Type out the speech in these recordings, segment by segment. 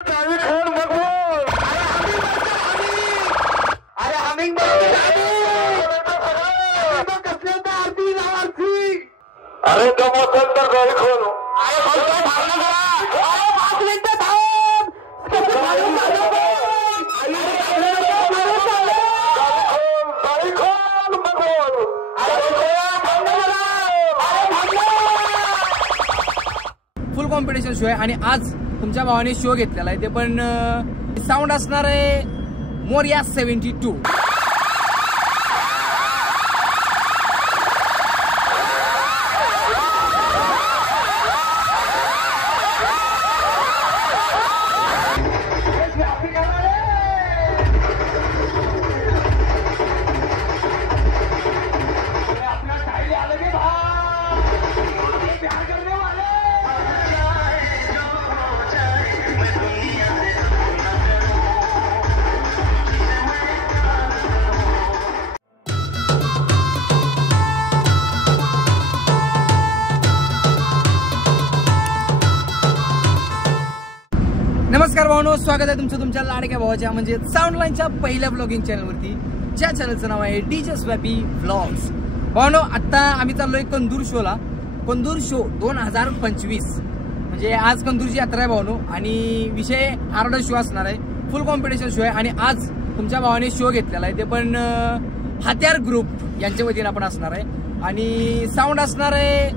अरे दमोसन तर गाडी खोल. फुल कॉम्पिटिशन शो आहे आणि आज तुमच्या भावाने शो घेतलेला आहे ते पण साऊंड असणार आहे मोरिया 72. नमस्कार भावनो, स्वागत आहे तुमचं तुमच्या लाडक्या भावाच्या म्हणजे साऊंड लाईनच्या पहिल्या ब्लॉगिंग चॅनलवरती, ज्या चॅनलचं नाव आहे डीजे स्वॅपी व्लॉग्स. भावनो, आता आम्ही चाललोय कंदूर शोला. कंदूर शो 2025 म्हणजे आज कंदूरची यात्रा आहे भावनो आणि विषय हार्ड शो असणार आहे. फुल कॉम्पिटिशन शो आहे आणि आज तुमच्या भावाने शो घेतलेला आहे ते पण हत्यार ग्रुप यांच्या वतीने आपण असणार आहे आणि साऊंड असणार आहे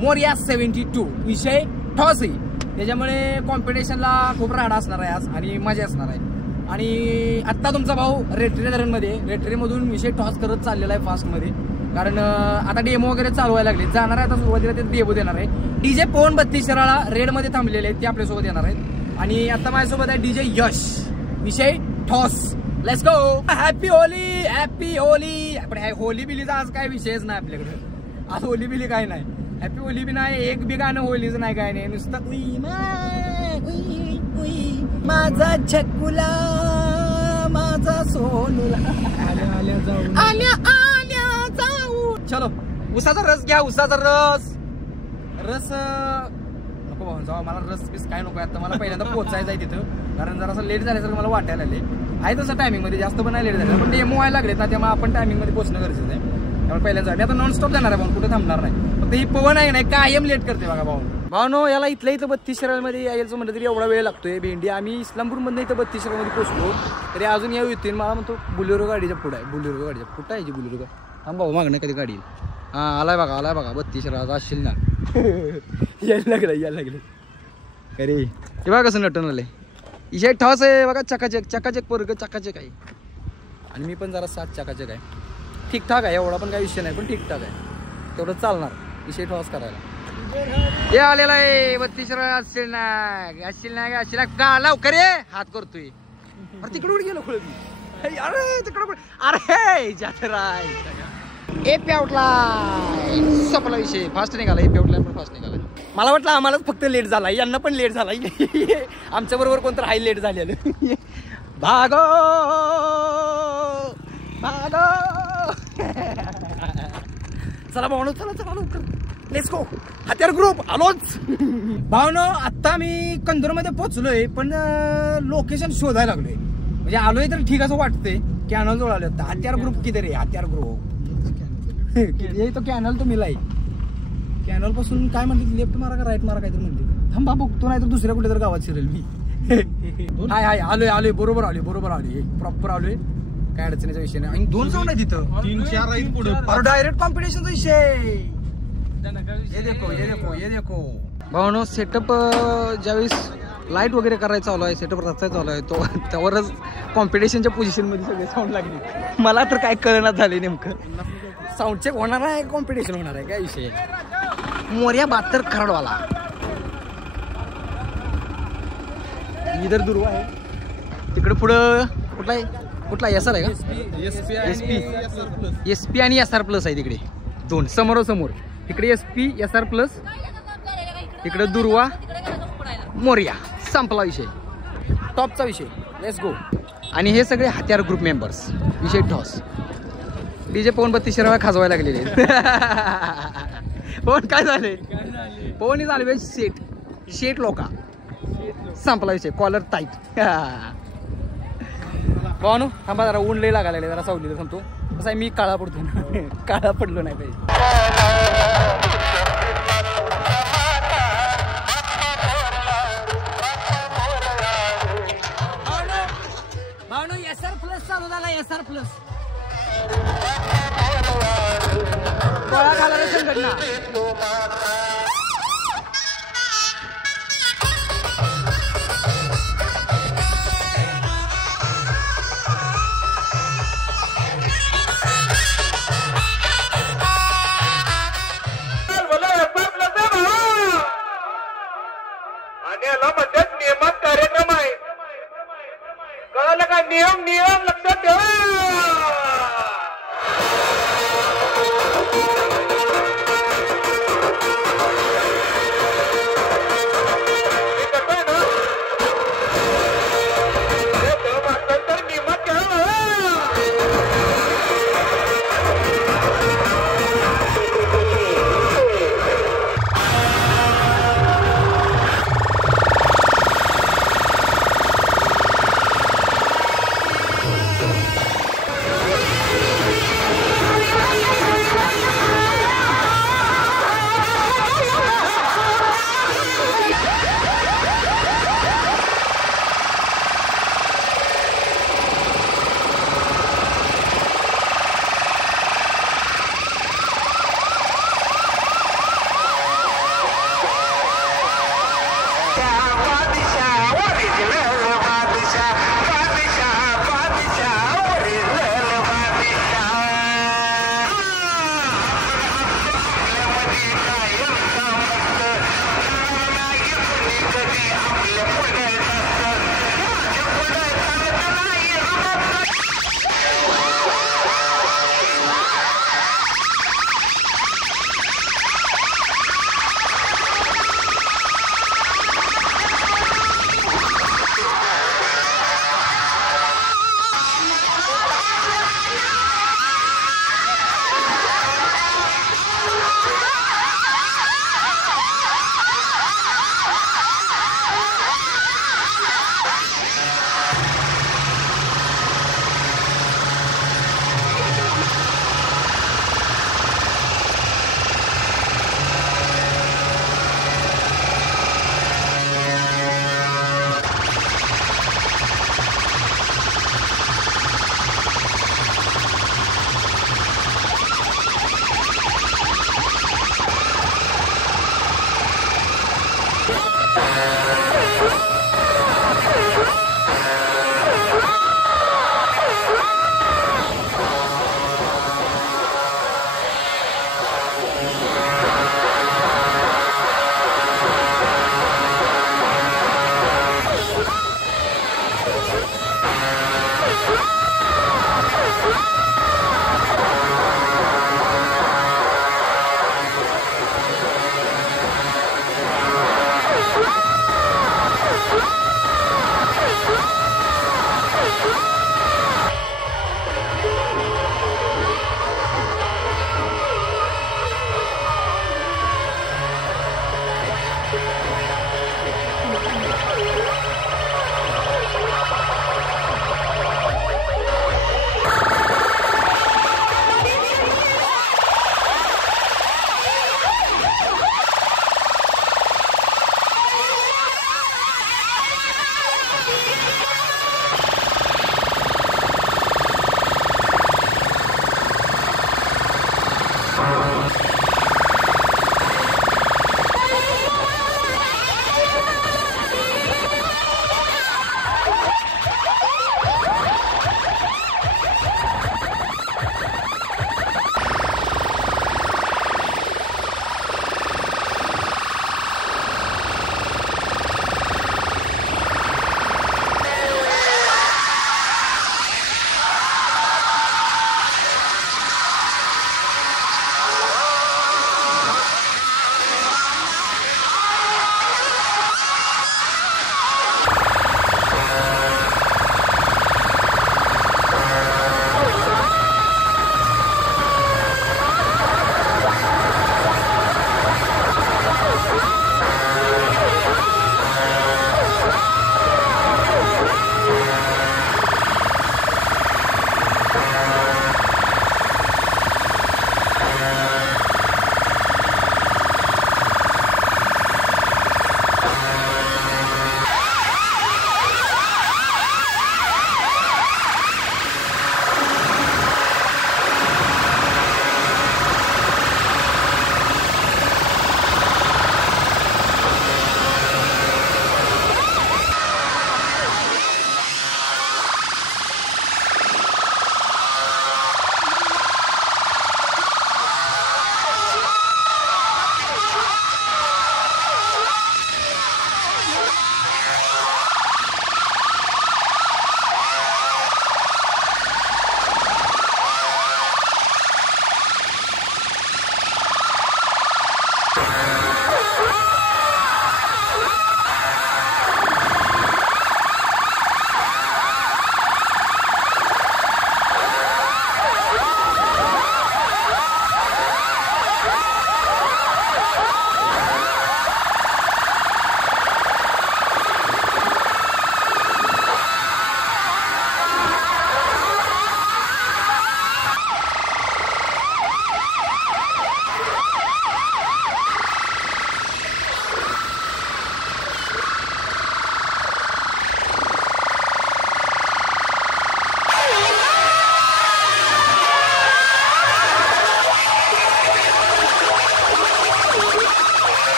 मोरिया 72. विषय टॉस आहे, त्याच्यामुळे कॉम्पिटिशनला खूप राडा असणार आहे आज आणि मजा असणार आहे. आणि आत्ता तुमचा भाऊ रेटरी धरणमध्ये रेटरीमधून विषय टॉस करत चाललेला आहे फास्टमध्ये, कारण आता डेमो वगैरे चालू व्हायला लागले. जाणार आहे आता सुरुवातीला ते डेमो देणार आहे. डीजे पवन 32 शराळा रेडमध्ये थांबलेले आहेत, ते आपल्यासोबत येणार आहेत. आणि आता माझ्यासोबत आहे डीजे यश. विषय toss. Let's go. Happy Holy, happy Holy. पण होली बिलीचा आज काय विषयच नाही आपल्याकडे. आज होली बिली काय नाही, हॅपी होली बी नाही, एक बी गाणं होलीच नाही, काय नाही, नुसतं माझा छकुला माझा सोनूला आल्या जाऊ. चलो उसाचा रस घ्या, उसाचा रस. नको भाऊ जाऊ, मला रस बीस काय नको. आता मला पहिल्यांदा पोचायचं आहे तिथं, कारण जरा असं लेट झाल्यासारखं मला वाटायला लागले आहे. तसं टायमिंगमध्ये जास्त पण नाही लेट झालं, पण डेमो व्हायला लागलेत ना, त्यामुळे आपण टायमिंगमध्ये पोहोचणं गरजेचं आहे. त्यामुळे पहिल्यांदा मी आता नॉन स्टॉप जाणार आहे भाऊ, कुठे थांबणार नाही. फक्त ही पवन आहे नाही कायम लेट करते बघा भाऊ. भावनो, याला इथल्या इथं 32 शहरामध्ये यायचं म्हणलं तरी एवढा वेळ लागतोय. भेंडी आम्ही इस्लामपूरमधनं इथं 32 शहरामध्ये पोहोचलो तरी अजून येऊ येतील. मला म्हणतो बुलेरो गाडीच्या पुढं आहे. बुलेरो गाडीच्या कुठं आहे बुलेरो का? हा भाऊ मागणं कधी गाडी हां आलाय बघा 32 शहरात असशील ना. यायला लागलं अरे हे बघा कसं नटन आलंय. इशे ठॉस आहे बघा, चकाचक पोरग चकाचक आहे. आणि मी पण जरा 7 चकाचक आहे. ठीकठाक आहे, एवढा पण काही विषय नाही, पण ठीकठाक आहे, तेवढं चालणार विषय टॉस करायला. हे आलेला आहे 32 असशील ना का लवकर ये हात करतोय. अरे तिकडे गेलो खोळ मी. अरे तिकडे अरे जात्रा एपी आउटला सपला विषय फास्ट निघाला. एपी आउटला पण फास्ट निघाला. मला वाटलं आम्हालाच फक्त लेट झाला, यांना पण लेट झाला. आमच्या बरोबर कोणतं हाय लेट झालेलं. भागो चला भावनो, चला लवकर, लेट्स गो. हत्यार ग्रुप आलोच. भावनो, आता मी कंदूरमध्ये पोहोचलोय पण लोकेशन शोधायला लागलोय. म्हणजे आलोय तर ठीक असं वाटतंय. कॅनल जवळ आलो. हत्यार ग्रुप किती रे? हत्यार ग्रुप तो कॅनल तो मिलाई. कॅनल पासून काय म्हणते, लेफ्ट मारा का राईट मारा काहीतरी म्हणते. थांबा बघतो, नाही तर दुसऱ्या कुठे तर गावात शिरेल मी. हाय आलोय बरोबर आलोय प्रॉपर आलोय. काय अडचणीचा विषय नाही. आणि 2 साऊंड आहे तिथं, 3-4 राईट पुढे डायरेक्ट कॉम्पिटिशनचा विषय. ये देखो भावनो, सेटअप ज्यावेळेस लाईट वगैरे करायचं चालू आहे, सेटअप रचायचा चालू आहे, तो त्यावरच कॉम्पिटिशनच्या पोझिशनमध्ये सगळे साऊंड लागले. मला तर काय कळणार झाले नेमकं. साऊंड चेक होणार आहे, कॉम्पिटिशन होणार आहे, काय विषय. मोरिया 72 खरडवाला इधर दुर्वा आहे. तिकडे पुढं कुठला एसआर आहे का? एसपी आणि एसआर प्लस आहे तिकडे 2 समोरासमोर. इकडे एसपी एसआर प्लस, इकडे दुर्वा मोरिया. संपला विषय, टॉपचा विषय. Let's go. आणि हे सगळे हत्यार ग्रुप मेंबर्स. विषय टॉस. डीजे पवन 32 शहराला खाजवायला लागलेले. पवन काय झाले? पवन इज ऑलवेज शेट लोका. संपला विषय कॉलर टाईट. भावानो थांबा जरा ऊन लय लागायला लागले जरा सावलीला थांबतो. कसं आहे मी काळा पडतो ना काळा पडलो नाही पाहिजे. SR प्लस चालू झाला SR प्लस गोळा घालायला संघटना. आणि याला म्हणतात नियमात कार्यक्रम आहे. कळालं का? नियम नियम लक्षात ठेवा.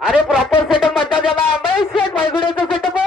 अरे प्रॉपर सेटअप म्हणतात त्याला सेट पायगुड्याचं सेटअप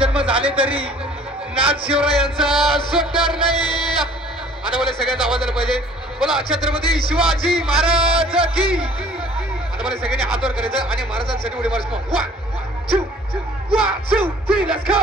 जन्म झाले तरी नाथ शिवरायांचा सुटणार नाही. आता मला सगळ्यांचा आवाज आला पाहिजे. बोला छत्रपती शिवाजी महाराज की. आता मला सगळ्यांनी हात वर करायचं आणि महाराजांसाठी उडी मारायचं. 1 2 3 लेट्स गो.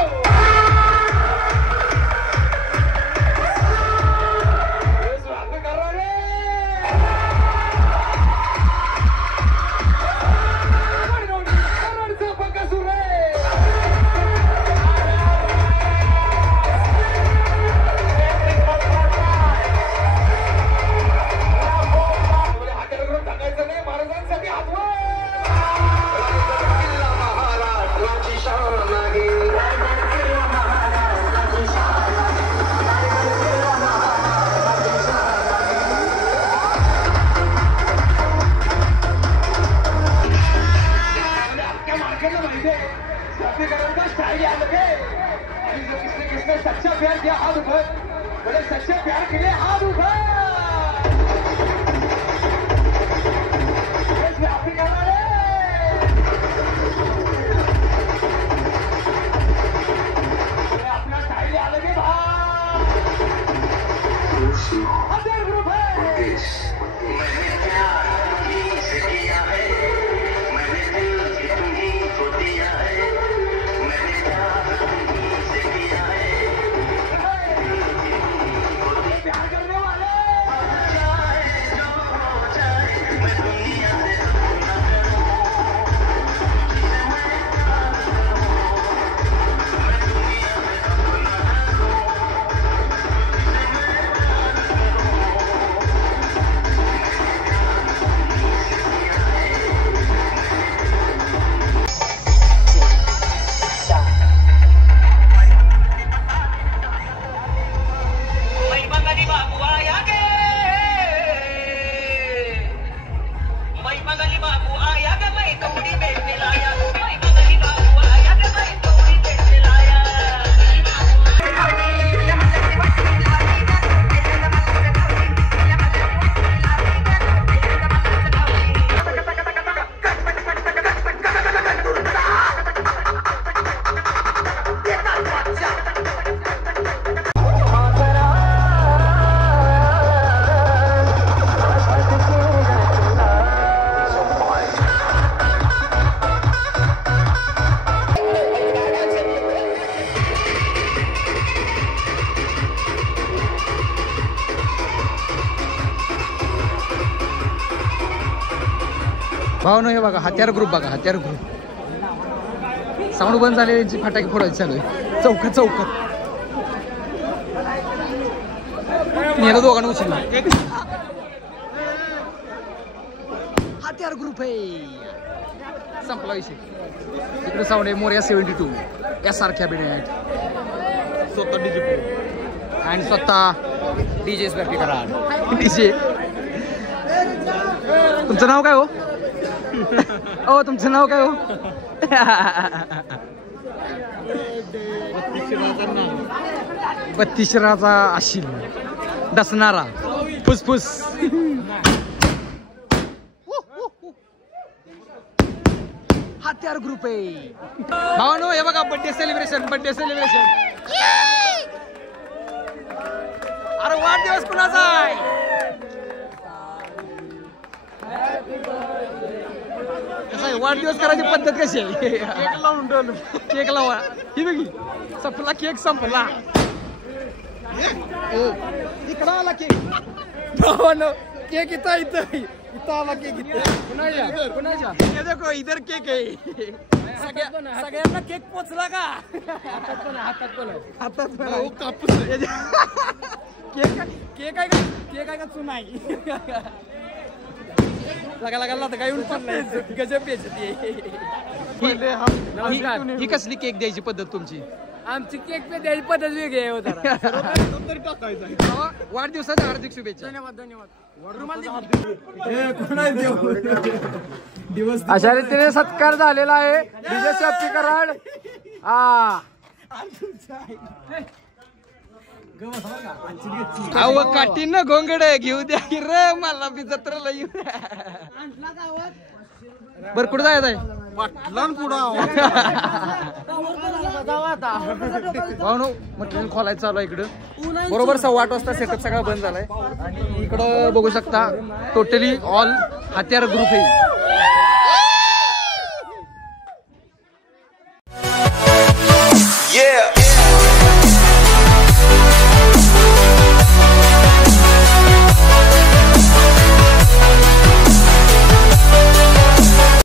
भाऊ हे बघा हत्यार ग्रुप बघा हत्यार ग्रुप साऊंड बंद झाले यांची फटाके फोडायची चालू आहे चौकात चौकात नेलं दोघांना उचलला हत्यार ग्रुप आहे संपला विषय इकडे साऊंड आहे मोर्या 72 SR कॅबिनेट स्वतः डीजे आणि स्वतः डीजे स्पॅपी करा डीजे तुमचं नाव काय हो ओ तुमचं नाव काय हो बत्तीसराचा आशील डसणारा फुसफुस हत्यार ग्रुप आहे भावानो हे बघा बर्थडे सेलिब्रेशन अरे वाढदिवस कुणाचा आहे वाढदिवस करायची पद्धत कशी आहे केक लावून ठेवलं केक लावा ही बघी संपला केक संपला इकडं आला केक केक इथं इथं इथं आला केक इथं कुणाच्या हे देखो इधर केक आहे सगळ्यांना केक पोचला का हातात पण कापूस केक आहे का चुनाई लगा काय येऊन पडलाय गजब ही कसली केक द्यायची पद्धत तुमची आमची केक पे द्यायची पद्धत वेगळी आहे वाढदिवसाच्या हार्दिक शुभेच्छा धन्यवाद अशा रीतीने सत्कार झालेला आहे डीजे स्पॅपी कराड अहो काठीन घोंगड घेऊ द्या की र मला बी जत्रेला येऊ द्या बर कुठं जायचं आहे भाऊ मटेरियल खोलायचं चालू आहे इकडं बरोबर 8:15 वाजता सेटअप सगळा बंद झालाय आणि इकडं बघू शकता टोटली ऑल हत्यार ग्रुप आहे